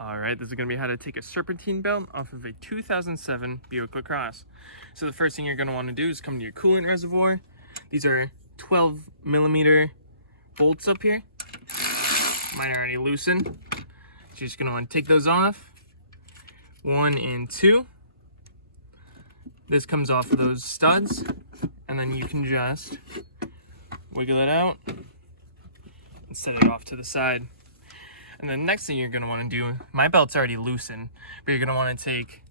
Alright, this is going to be how to take a serpentine belt off of a 2007 Buick Lacrosse. So the first thing you're going to want to do is come to your coolant reservoir. These are 12mm bolts up here. Mine are already loosened. So you're just going to want to take those off. 1 and 2. This comes off of those studs. And then you can just wiggle it out and set it off to the side. And the next thing you're going to want to do, my belt's already loosened, but you're going to want to take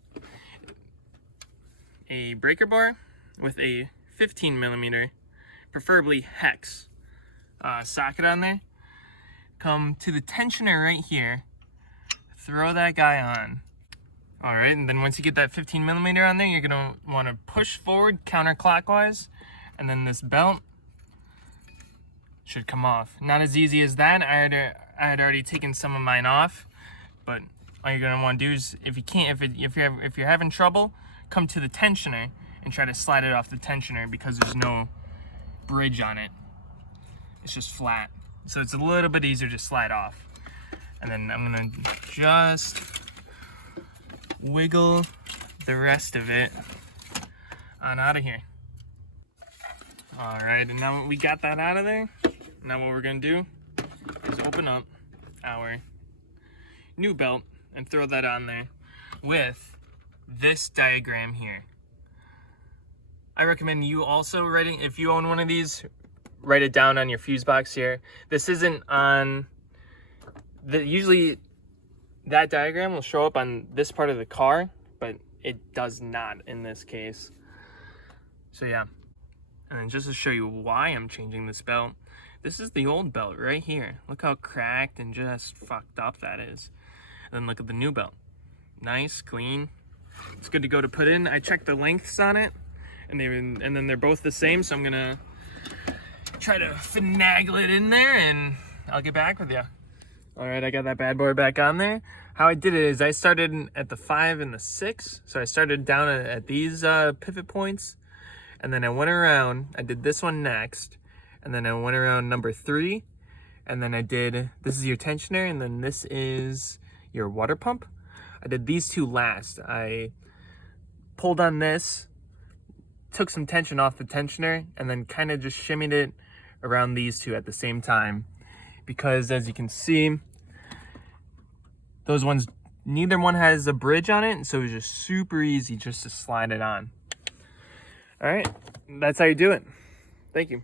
a breaker bar with a 15mm, preferably hex socket on there. Come to the tensioner right here, throw that guy on. Alright, and then once you get that 15mm on there, you're going to want to push forward counterclockwise, and then this belt should come off. Not as easy as that. I had already taken some of mine off, but all you're gonna want to do is, if you're having trouble, come to the tensioner and try to slide it off the tensioner, because there's no bridge on it. It's just flat, so it's a little bit easier to slide off. And then I'm gonna just wiggle the rest of it on out of here. All right, and now we got that out of there. Now what we're gonna do is open up our new belt and throw that on there with this diagram here. I recommend you also writing, if you own one of these, write it down on your fuse box here. This isn't on usually that diagram will show up on this part of the car, but it does not in this case. So yeah. And then just to show you why I'm changing this belt, this is the old belt right here. Look how cracked and just fucked up that is. And then look at the new belt. Nice, clean. It's good to go to put in. I checked the lengths on it, and then they're both the same, so I'm gonna try to finagle it in there, and I'll get back with you. All right, I got that bad boy back on there. How I did it is I started at the 5 and the 6. So I started down at these pivot points, and then I went around. I did this one next. And then I went around number 3, and then this is your tensioner, and then this is your water pump. I did these two last. I pulled on this, took some tension off the tensioner, and then kind of just shimmied it around these two at the same time. Because as you can see, those ones, neither one has a bridge on it, so it was just super easy just to slide it on. All right, that's how you do it. Thank you.